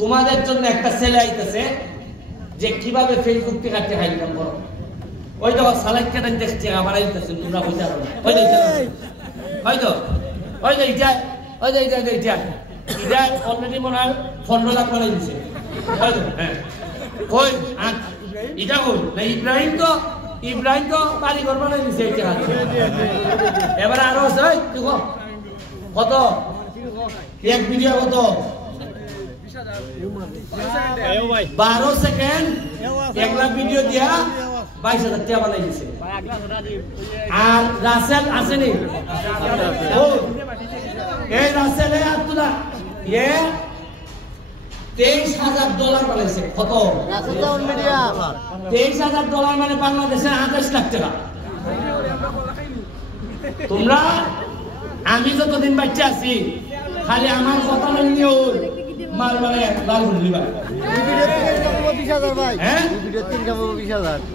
তোমাদের জন্য একটা ছেলে আইতেছে যে কিভাবে ফেসবুক থেকে টাকা ইনকাম করো। ওই তো সালাদ কেটেন দেখছে আবার আইতেছেন তোমরা বুঝতে পারো না। ওই তো হয়তো ওই যে এটা ওই যে এটা অলরেডি মনে হয় 15 লাখ বানাই দিছে। হ্যাঁ ওই এটা কই না ইব্রাহিম তো বাড়ি ঘর বানাই দিছে এই টাকা। এবার আরো আছে দেখো কত এক ভিডিও কত 12 সেকেন্ড একলা ভিডিও দিয়া 22,000 টাকা বানাই দিছে। আর রাসেল আসেনি এই রাসেলে আব্দুল্লাহ এ $23,000 বানাইছে। কত $23,000 মানে বাংলাদেশে 28 লাখ টাকা। তোমরা আমি যতদিন বাচ্চা আছি খালি আমার কথা মানিও মাল মানে লাল হলি ভাই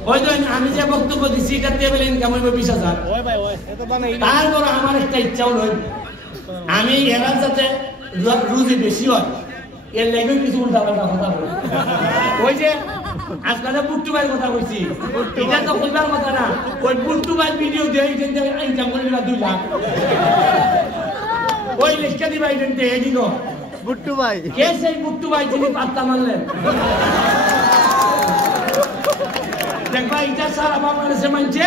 ওই তো আমি যে বক্তব্য দিচ্ছি এটা টেবিল ইনকাম হইব 20,000। তারপর আমার একটা ইচ্ছা হলো আমি এরা যাতে রুজি বেশি হয় এর লেগে কিছু উল্টা পাল্টা কথা বলি। ওই যে আজকাল বুট্টু ভাইয়ের কথা কইছি এটা তো কইবার কথা না। ওই বুট্টু ভাই ভিডিও দিয়ে ইনকাম করে 2 লাখ ওই লিখে দিবা এজেন্টে এদিনো বুট্টু ভাই কে সেই বুট্টু ভাই যিনি পাত্তা মারলেন দেখবা এটা সারা বাংলাদেশে মানছে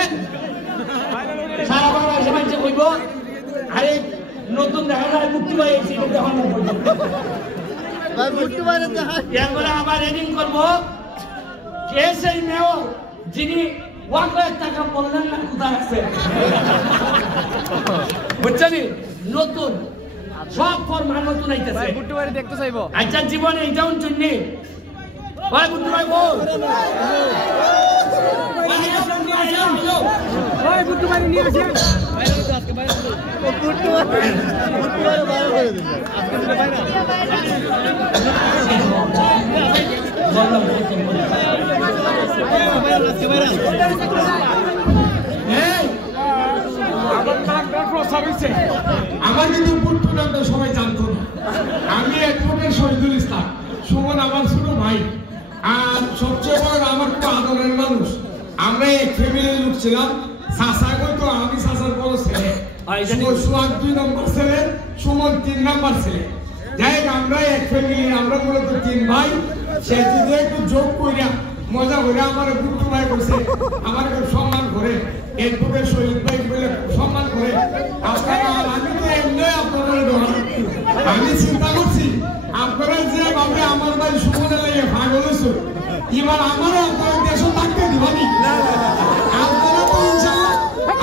কইব আরে নতুন দেখা যায় বুট্টু ভাই এসে দেখান ভাই বুট্টু ভাই দেখা এরপরে আবার এডিং করব কে সেই মেয়র যিনি 1 লাখ টাকা বললেন না কোথায় আছে বুঝছেন নতুন সব ফরমান নতুন আইতেছে। ভাই বুট্টু ভাই দেখতে চাইবো আচ্ছা জীবনে এইটাও চুন্নি ভাই বুট্টু ভাই বল ভাই বুট্টু ভাই নিয়ে আসেন বাইরে তো আজকে বাইরে বুট্টু ভাই বাইরে করে দিন আজকে তো বাইরে বললাম আজকে বাইরে এই আমার নাক দেখো সবাইছে আমার কিন্তু বুট্টু নামটা সবাই জানতো না। আমি অ্যাডভোকেট শহীদুল ইসলাম সুমন আমার ছোট ভাই আর সবচেয়ে বড় আমার খুব আদরের মানুষ। আমরা এক ফ্যামিলির লোক ছিলাম। চাচা কইতো আমি চাচার বড় ছেলে সুয়াদ 2 নম্বর ছেলে সুমন 3 নম্বর ছেলে। যাই হোক আমরা এক ফ্যামিলি আমরা মূলত 3 ভাই। সে যদি একটু যোগ কইরা মজা করে আমার বুট্টু ভাই বলছে আমার খুব সম্মান করে এরপরে শহীদ ভাই বলে সম্মান করে আপনারা আমি তো এমনি আপনারা আমি চিন্তা করছি আপনারা যে ভাবে আমার ভাই সুমনে লেগে ভাগ হয়েছে এবার আমারও আপনারা দেশ থাকতে দিবানি আপনারা তো ইনশাআল্লাহ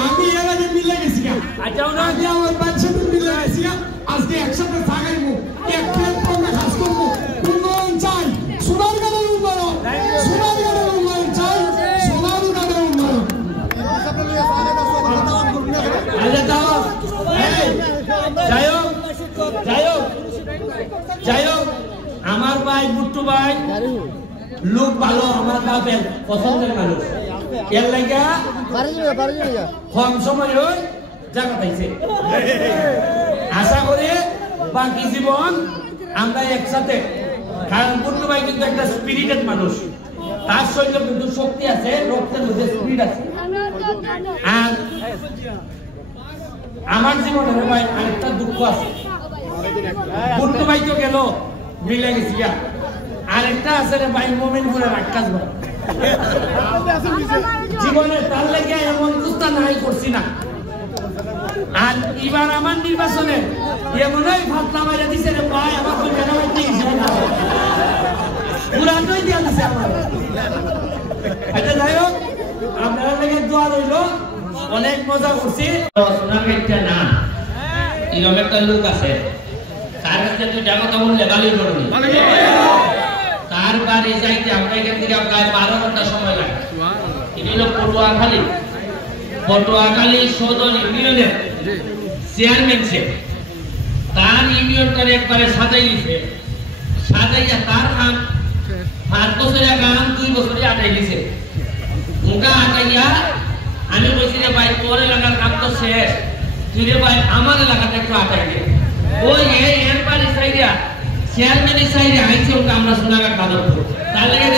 আমি এর আগে মিলে গেছি আচ্ছা আগে আমার বাচ্চার সাথে মিলে গেছি আজকে একসাথে থাকাইবো এক প্লেট পঙ্গা খাস করবো উন্নয়ন চাই সোনারগাঁওয়ের উন্নয়ন সোনারগাঁওয়ের উন্নয়ন চাই সোনারগাঁওয়ের উন্নয়ন যাই হোক আমার ভাই বুট্টু ভাই লোক ভালো আমার বাপের পছন্দের মানুষ এর লাগা কম সময় জায়গা পাইছে। আশা করি বাকি জীবন আমরা একসাথে কারণ বুট্টু ভাই কিন্তু একটা স্পিরিটেড মানুষ তার শরীরে কিন্তু শক্তি আছে রক্তের মধ্যে স্পিরিট আছে। আর আমার জীবনে ভাই আরেকটা দুঃখ আছে বুট্টু ভাই তো গেল মিলে গেছি আরেকটা আছে রে ভাই মোমিনপুরের আকাশ ভাই জীবনে তার লেগে এমন কুস্তা নাই করছি না। আর এবার আমার নির্বাচনে এমনই ভাবনা মারা দিছে রে ভাই আমার তো কেন পুরানোই দিয়া দিছে আমার। এটা যাই হোক আপনারা লেগে দোয়া রইল অনেক মজা করছি। সোনারগাঁইটা না এরকম একটা লোক আছে তার কাছে তুই টাকা তো বললে গালি করবি তার বাড়ি যাইতে আমরা এখান থেকে প্রায় 12 ঘন্টা সময় লাগে। এটি হলো পটুয়াখালী সদর ইউনিয়নের চেয়ারম্যান সে তার ইউনিয়নটার একবারে সাজাই দিছে সাজাইয়া তার কাম 5 বছরের কাম 2 বছরে আটাই দিছে মুখা আটাইয়া আমি বলছি রে ভাই তোর এলাকার কাম তো শেষ তুই রে ভাই আমার এলাকাটা একটু আটাই দে ওই এর বাড়ি সাইডা চেয়ারম্যানের সাইডে আইছে ওটা আমরা সোনাঘাট মাধবপুর তার লেগে